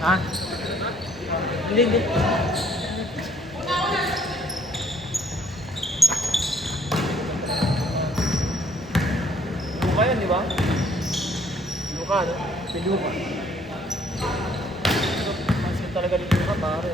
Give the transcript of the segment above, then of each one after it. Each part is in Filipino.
Ha? Hindi, hindi. Luka yan, di ba? Luka, no? Piluka. Pansin talaga ni Luka, pare.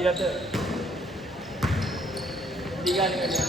Hindi natin. Hindi galing ganyan.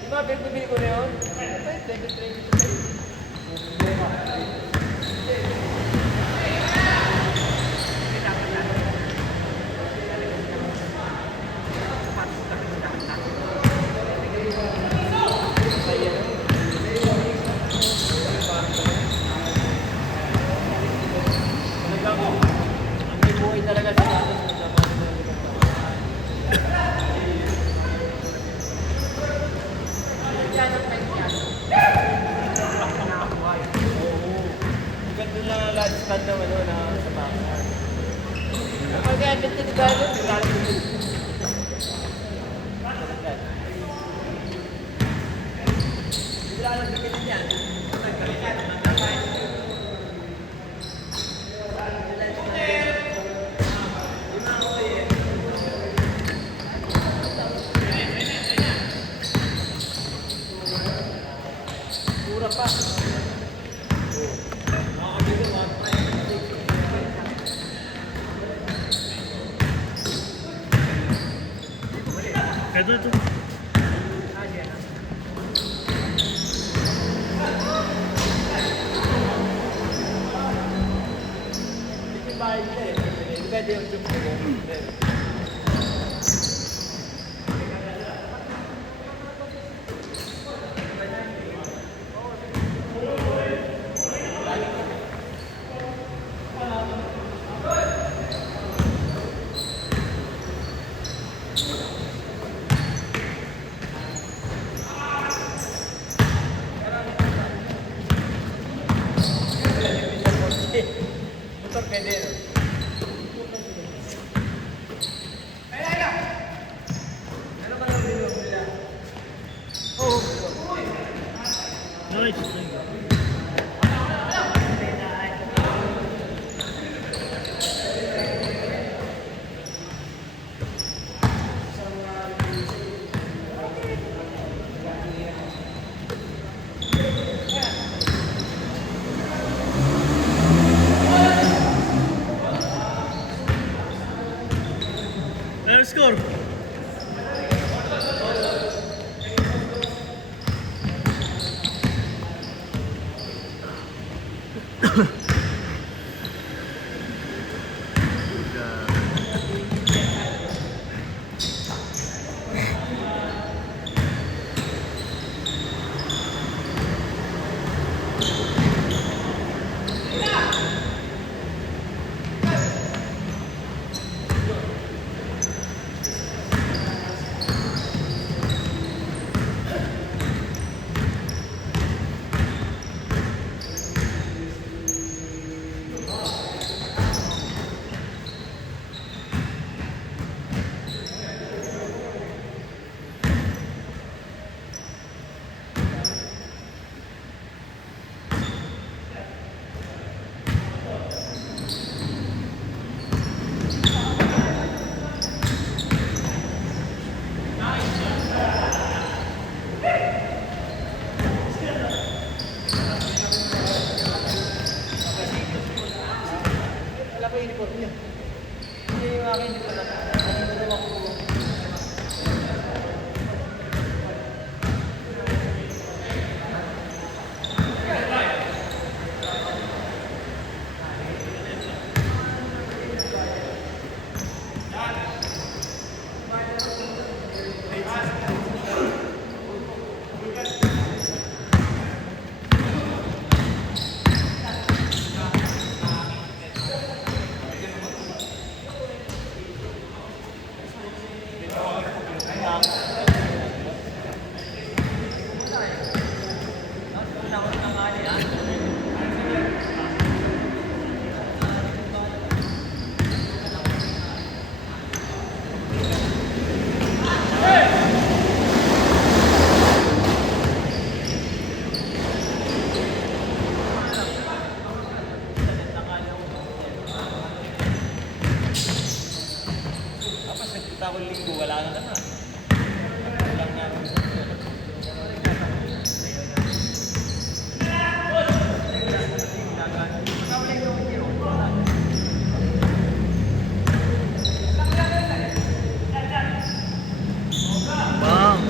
Diba, bibili ko na yun? 23. Talaga sa atin sa ganda na lifestyle naman na sa bahay. Kapag agad ka diba, pa. Ito, ito. Ito bahay nila eh. Pwede yung jumbo. Motor pwede. Ano ba lang bilog nila? Oo. Nice. Final score. Bang,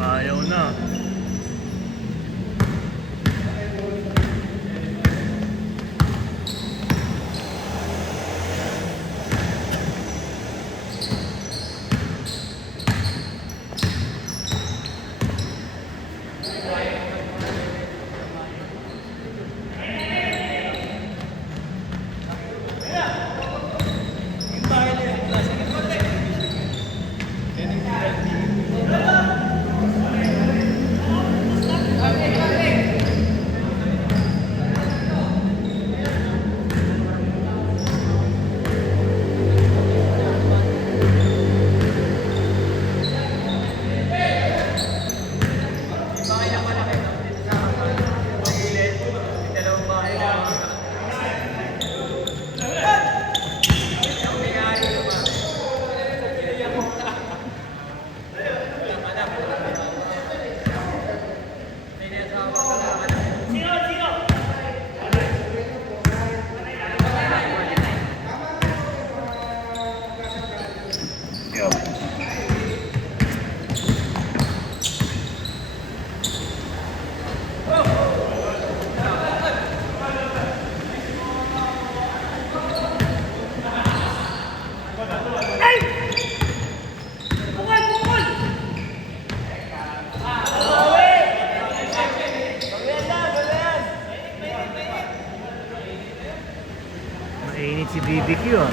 ayaw na. Mainit si BBQ ah.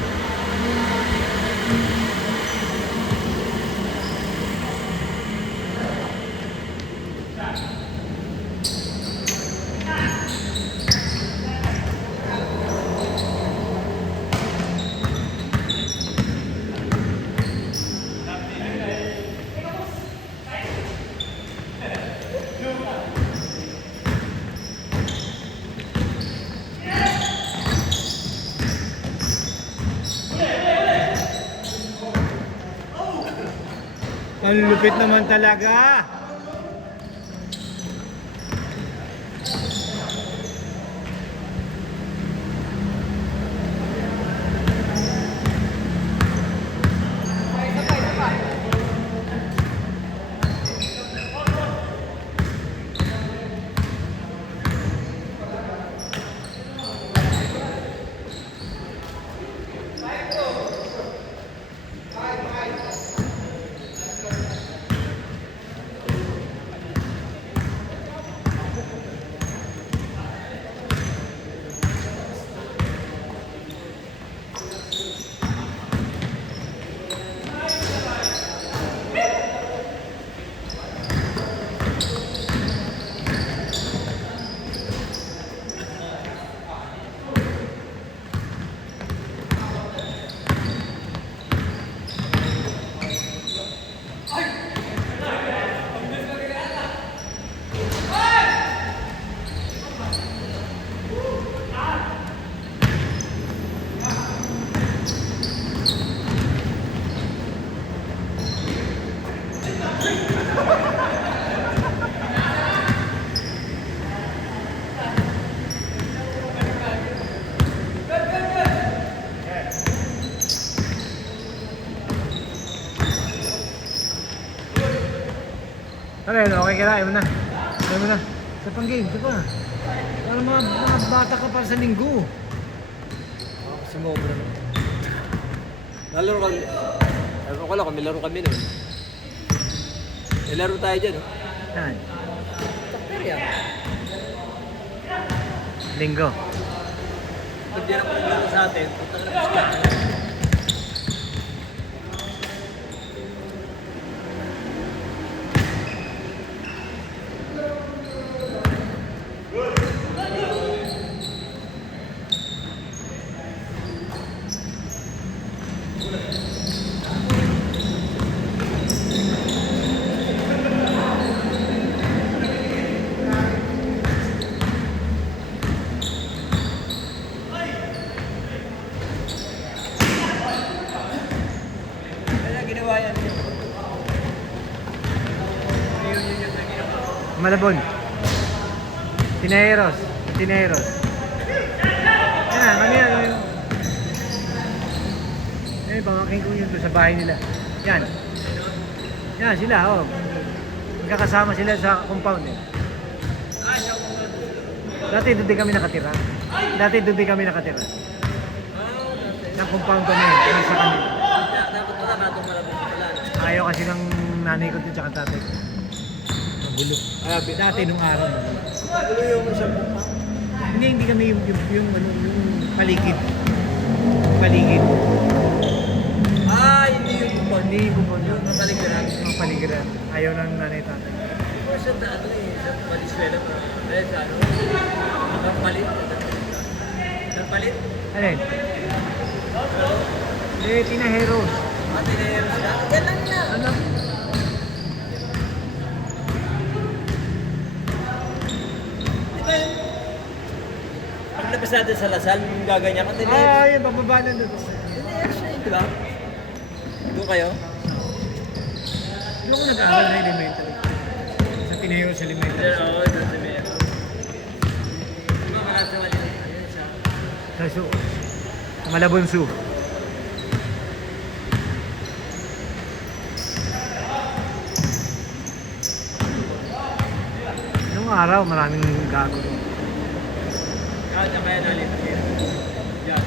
Ang lupit naman talaga. Okay ka na, ayaw mo na. Ayaw mo na. Sa pang game, ito pa. Para mga bata ka para sa linggo. Sumobra. Lalaro kami. Ewan ko lang, laro kami nun. Laro tayo dyan, oh. Yan. Takter yan. Linggo. Pag di na po naglaro sa atin, punta ka na sa ginawa yan. Malabon. Tineros. Tineros. Yan, kami yan. Pangkaking ko yun doon sa bahay nila. Yan. Yan sila, oh. Magkakasama sila sa compound eh. Dati doon din kami nakatira. Sa compound kami, nasa kanila. Dapat pala natong malabot pala. Ayaw kasi ng nanay ko din tsaka tatay ko. Magulo. Dati nung araw. Magulo yung sa buka. Hindi kami yung paligid. Paligid. Hindi yung buka. Hindi yung bubon. Yung kapaligiran. Yung paligiran. Ayaw ng nanay tatay. Or sa ano eh, sa Valenzuela pa. Eh, sa ano? Ang palit. Ang palit? Alin? Tinaheros. Tineros na. Yan lang na. Ano? Di ba yun? Pag labas natin sa Lasal, yung gaganyan ka, Yung bababa na doon. Tineros na yun, di ba? Doon kayo? Doon ako nag-aaral na elementary. Sa Tineros Elementary. Oo, doon sa Meron. Di ba malapit sa Malini? Ayun siya. Sa Malabon Zoo. Nung araw, maraming gago doon. Kaya nalipat yun. Yan.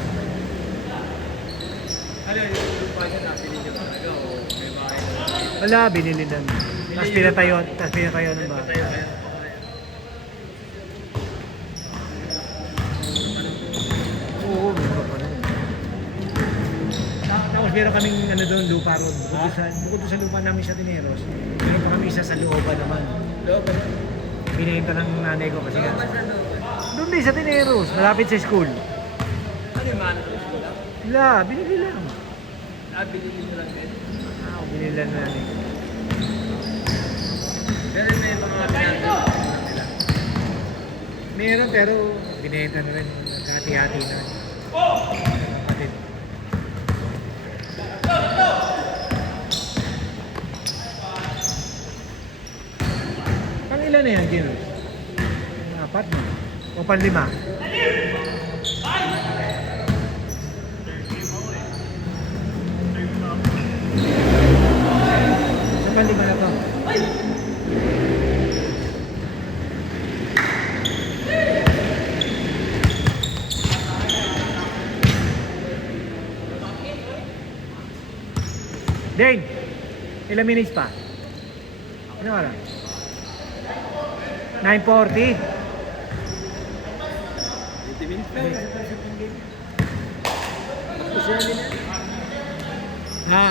Ano yung lupa niya napili niyo talaga o may bahay na? Wala, binili doon. Tapos pinatayo ng bahay. Tayo kaya. Oo, meron pa rin. Tapos meron kaming doon, lupa road. Bukod doon sa lupa namin sa Tineros, meron pa kami isa sa looban naman. Loob ba? Binenta ng nanay ko kasi nga. Loob ba sa loob? Doon din sa Tineros, malapit sa school. Ano yung manong ko lang? Wala, binili lang. Binili mo lang din. Binili lang na nanay ko. Pero may mga pinagawa nila. Meron pero binenta na rin. Hati-hati na. Kapatid. Pang ilan na yan, Gino? Apat na. O pan-lima? Sa pan-lima na to. Dane, ilang minutes pa? Ano oras? 9:40? 20 minutes pa. Tapos sila nila. Ha?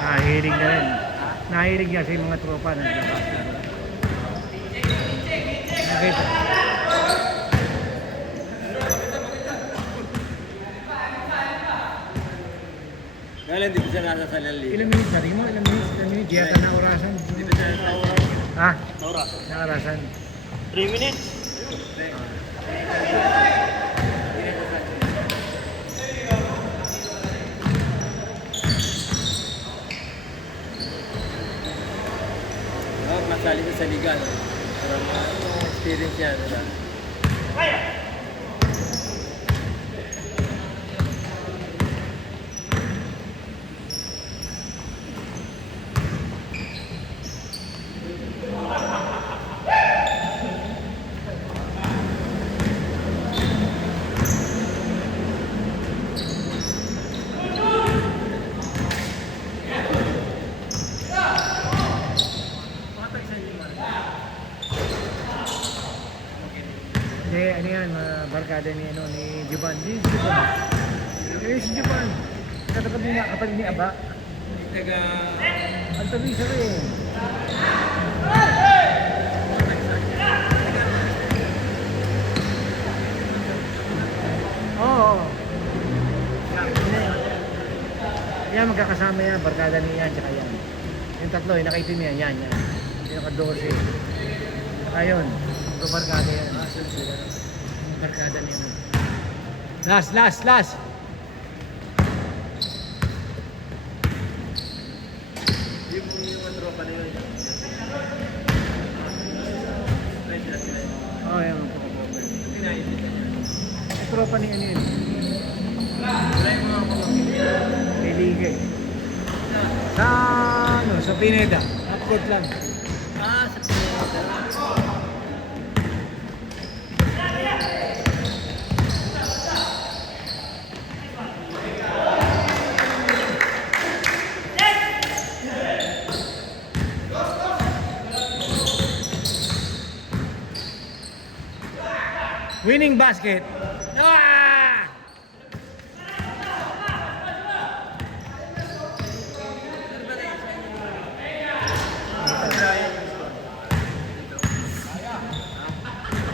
Nahilig na rin. Nahilig niya sa mga tropa na naglabas. Nakita. Kaya hindi ko siya nasa salali. Ilang minutes sabi mo? Ilang minutes? Di yata na orasan. Hindi ba siya nasa Ha? oras? Na orasan. 3 minutes? Oh, masali sa liga, no? Experience yan, diba? Hindi, ano yan, mga barkada ni, ano, ni Juban. Di, Juban. Eh, si Juban. Katapat niya, kapatid ni Aba. Taga... Ang tabi siya rin. Oo. Yan, magkakasama yan. Barkada niya yan, tsaka yan. Yung tatlo, yung nakaitim yan, yan. Yung naka-12. Tsaka yun. Ito barkada yan. Barkada niya. Last. Yung tropa na yun. Oo, yan. Pinaibig ka niya. Yung tropa ni ano yun. Wala yung mga pamangkin. May liga eh. Sa, ano, sa Pineda. Upcourt lang. Ah, sa Pineda. Winning basket. Ah!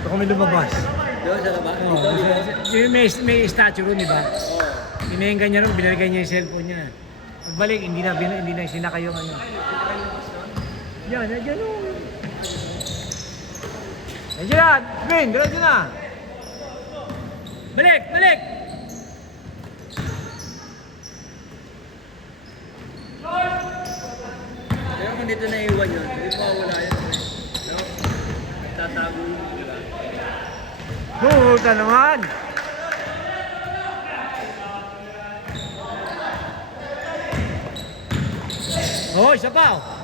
Ito kami lumabas. Doon sa labas? Oh, may statue ron, di ba? Oo. Hinahingan niya ron, binalagay niya yung cellphone niya. Pagbalik, hindi na sinaka yung ano. Yan, yan o. Nandiyan na! Vin, diretso na! Balik! Pero kung dito naiwan yun, hindi mawawala yun. No? Tatago yun, di ba? Puta naman! Oh, isa pa!